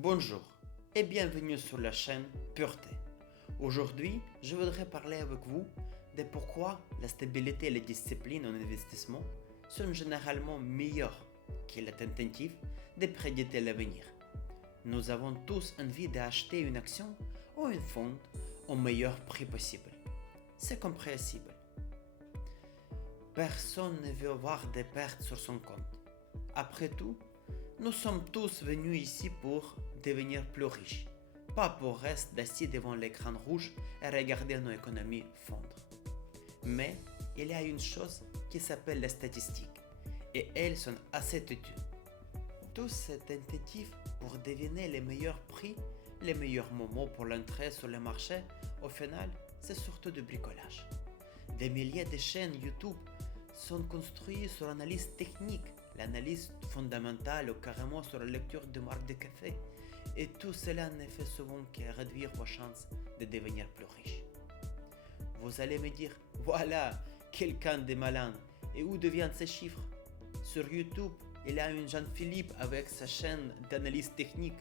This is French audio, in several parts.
Bonjour et bienvenue sur la chaîne Pureté. Aujourd'hui, je voudrais parler avec vous de pourquoi la stabilité et la discipline en investissement sont généralement meilleures que la tentative de prédire l'avenir. Nous avons tous envie d'acheter une action ou un fonds au meilleur prix possible. C'est compréhensible. Personne ne veut avoir des pertes sur son compte. Après tout, nous sommes tous venus ici pour devenir plus riches, pas pour rester assis devant l'écran rouge et regarder nos économies fondre. Mais il y a une chose qui s'appelle les statistiques, et elles sont assez têtues. Tous ces tentatives pour deviner les meilleurs prix, les meilleurs moments pour l'entrée sur le marché, au final, c'est surtout du bricolage. Des milliers de chaînes YouTube sont construites sur l'analyse technique, l'analyse fondamentale ou carrément sur la lecture de marques de café. Et tout cela ne fait souvent que réduire vos chances de devenir plus riche. Vous allez me dire, voilà, quelqu'un de malin. Et où deviennent ces chiffres? Sur YouTube, il y a un Jean-Philippe avec sa chaîne d'analyse technique.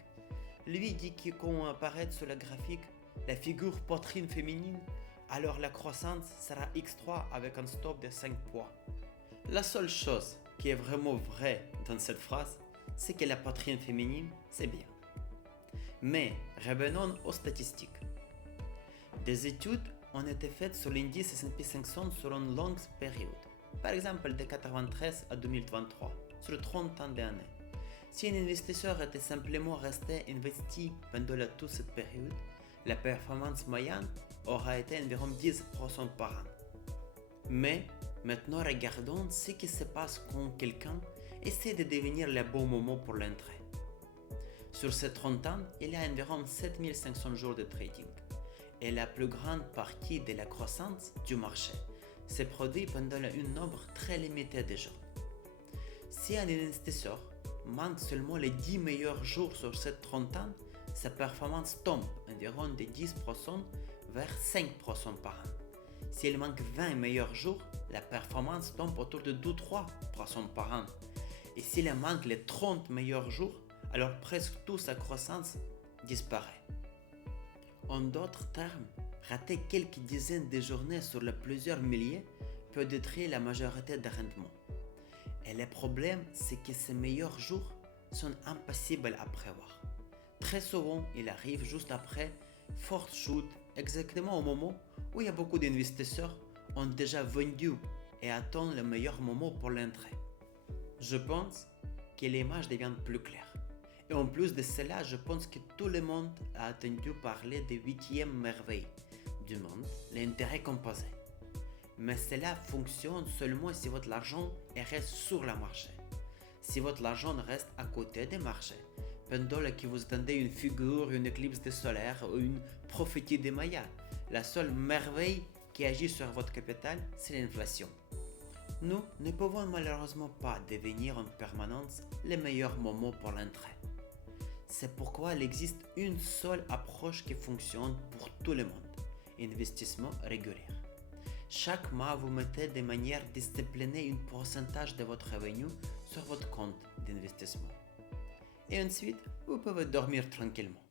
Lui dit que quand apparaît sur le graphique la figure poitrine féminine, alors la croissance sera x3 avec un stop de 5 poids. La seule chose qui est vraiment vraie dans cette phrase, c'est que la poitrine féminine, c'est bien. Mais revenons aux statistiques. Des études ont été faites sur l'indice S&P 500 sur une longue période, par exemple de 1993 à 2023, sur 30 ans d'années. Si un investisseur était simplement resté investi pendant toute cette période, la performance moyenne aura été environ 10% par an. Mais maintenant regardons ce qui se passe quand quelqu'un essaie de devenir le bon moment pour l'entrée. Sur ces 30 ans, il y a environ 7500 jours de trading et la plus grande partie de la croissance du marché se produit pendant un nombre très limité de jours. Si un investisseur manque seulement les 10 meilleurs jours sur ces 30 ans, sa performance tombe environ de 10% vers 5% par an. S'il manque 20 meilleurs jours, la performance tombe autour de 2-3% par an. Et s'il manque les 30 meilleurs jours, alors presque toute sa croissance disparaît. En d'autres termes, rater quelques dizaines de journées sur les plusieurs milliers peut détruire la majorité des rendements. Et le problème, c'est que ces meilleurs jours sont impossibles à prévoir. Très souvent, il arrive juste après forte chute, exactement au moment où il y a beaucoup d'investisseurs ont déjà vendu et attendent le meilleur moment pour l'entrée. Je pense que l'image devient plus claire. Et en plus de cela, je pense que tout le monde a entendu parler de 8e merveille du monde, l'intérêt composé. Mais cela fonctionne seulement si votre argent reste sur le marché. Si votre argent reste à côté des marchés, pendant que vous attendez une figure, une éclipse de solaire ou une prophétie des Mayas, la seule merveille qui agit sur votre capital, c'est l'inflation. Nous ne pouvons malheureusement pas devenir en permanence les meilleurs moments pour l'entrée. C'est pourquoi il existe une seule approche qui fonctionne pour tout le monde, investissement régulier. Chaque mois, vous mettez de manière disciplinée un pourcentage de votre revenu sur votre compte d'investissement. Et ensuite, vous pouvez dormir tranquillement.